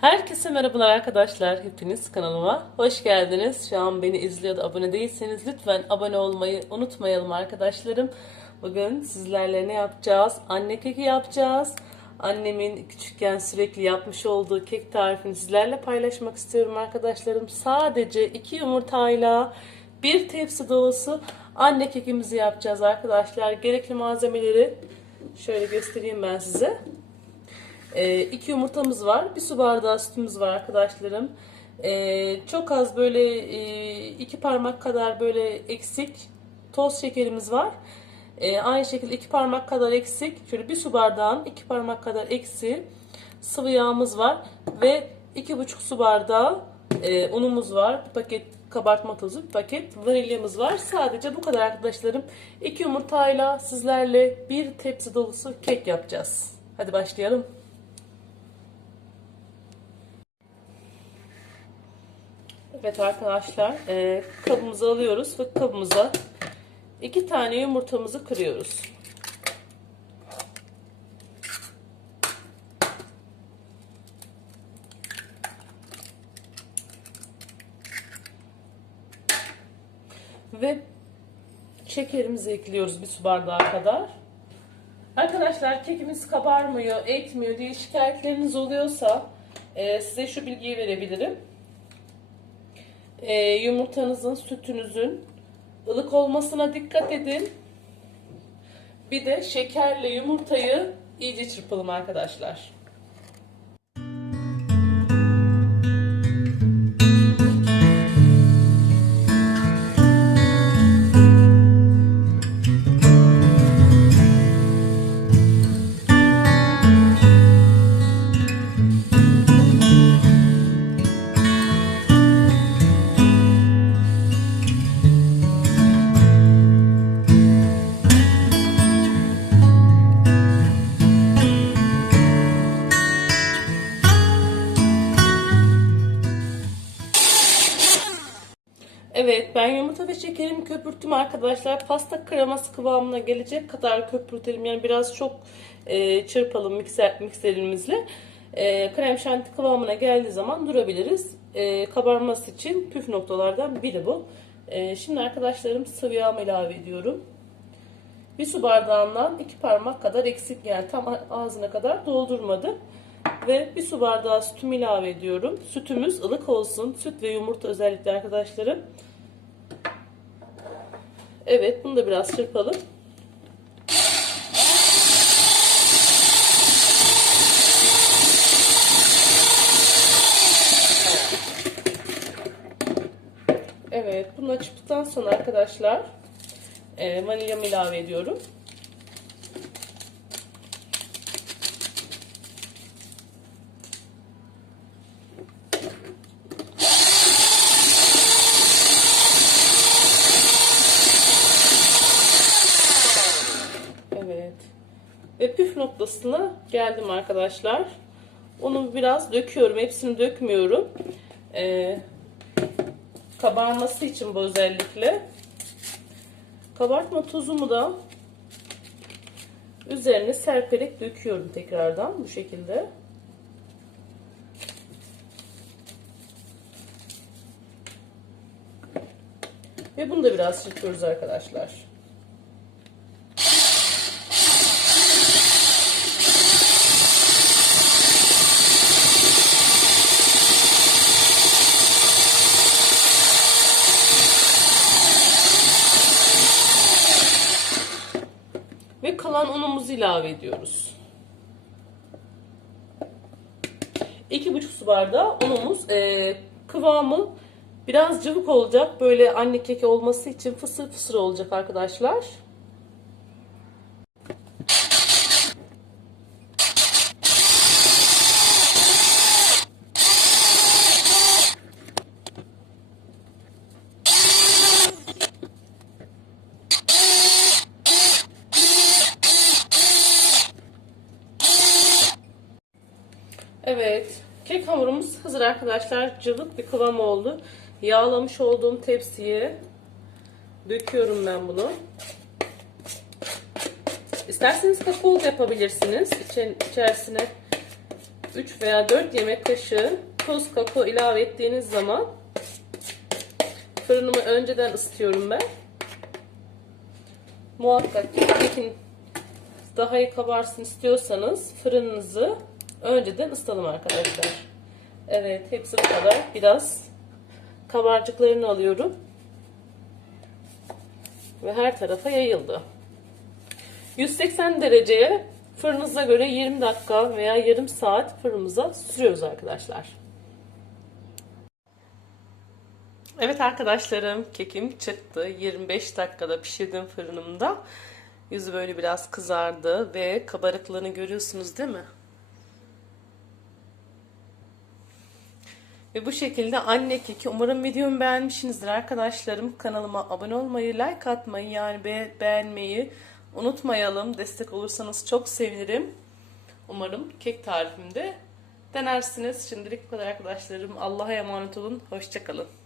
Herkese merhabalar arkadaşlar. Hepiniz kanalıma hoş geldiniz. Şu an beni izliyor da abone değilseniz lütfen abone olmayı unutmayalım arkadaşlarım. Bugün sizlerle ne yapacağız? Anne keki yapacağız. Annemin küçükken sürekli yapmış olduğu kek tarifini sizlerle paylaşmak istiyorum arkadaşlarım. Sadece iki yumurtayla bir tepsi dolusu anne kekimizi yapacağız arkadaşlar. Gerekli malzemeleri şöyle göstereyim ben size. E, iki yumurtamız var. Bir su bardağı sütümüz var arkadaşlarım. E, çok az böyle e, iki parmak kadar böyle eksik toz şekerimiz var. E, aynı şekilde iki parmak kadar eksik. Şöyle bir su bardağın iki parmak kadar eksi sıvı yağımız var. Ve iki buçuk su bardağı e, unumuz var. Bir paket kabartma tozu, bir paket vanilyamız var. Sadece bu kadar arkadaşlarım. İki yumurtayla sizlerle bir tepsi dolusu kek yapacağız. Hadi başlayalım. Evet arkadaşlar e, kabımızı alıyoruz ve kabımıza iki tane yumurtamızı kırıyoruz. Ve şekerimizi ekliyoruz bir su bardağı kadar. Arkadaşlar kekimiz kabarmıyor, etmiyor diye şikayetleriniz oluyorsa e, size şu bilgiyi verebilirim e, yumurtanızın, sütünüzün ılık olmasına dikkat edin. Bir de şekerle yumurtayı iyice çırpalım arkadaşlar. Evet ben yumurta ve şekerimi köpürttüm arkadaşlar. Pasta kreması kıvamına gelecek kadar köpürtelim. Yani biraz çok e, çırpalım mikser, mikserimizle. E, krem şanti kıvamına geldiği zaman durabiliriz. E, kabarması için püf noktalardan biri bu. E, şimdi arkadaşlarım sıvı yağımı ilave ediyorum. Bir su bardağından iki parmak kadar eksik yani tam ağzına kadar doldurmadı. Ve bir su bardağı sütümü ilave ediyorum. Sütümüz ılık olsun. Süt ve yumurta özellikle arkadaşlarım. Evet bunu da biraz çırpalım. Evet bunu açtıktan sonra arkadaşlar e, vanilyamı ilave ediyorum. Evet. Ve püf noktasına geldim arkadaşlar. Onu biraz döküyorum. Hepsini dökmüyorum. Ee, kabarması için bu özellikle. Kabartma tozumu da üzerine serperek döküyorum tekrardan bu şekilde. Ve bunu da biraz çırpıyoruz arkadaşlar. Ve kalan unumuzu ilave ediyoruz. 2,5 su bardağı unumuz. Ee, kıvamı biraz cıvık olacak. Böyle anne keki olması için fısır fısır olacak arkadaşlar. Evet. Kek hamurumuz hazır arkadaşlar. Cıvık bir kıvam oldu. Yağlamış olduğum tepsiye döküyorum ben bunu. İsterseniz kakao da yapabilirsiniz. İçin, içerisine 3 veya 4 yemek kaşığı toz kakao ilave ettiğiniz zaman fırınımı önceden ısıtıyorum ben. Muhakkak ki kekin daha iyi kabarsın istiyorsanız fırınınızı önceden ısıtalım arkadaşlar. Evet hepsi bu kadar. Biraz kabarcıklarını alıyorum. Ve her tarafa yayıldı. 180 dereceye fırınıza göre 20 dakika veya yarım saat fırınımıza sürüyoruz arkadaşlar. Evet arkadaşlarım kekim çıktı. 25 dakikada pişirdim fırınımda. Yüzü böyle biraz kızardı ve kabarıklığını görüyorsunuz değil mi? Ve bu şekilde anne keki. Umarım videomu beğenmişsinizdir arkadaşlarım. Kanalıma abone olmayı, like atmayı yani be beğenmeyi unutmayalım. Destek olursanız çok sevinirim. Umarım kek tarifimde denersiniz. Şimdilik bu kadar arkadaşlarım. Allah'a emanet olun. Hoşçakalın.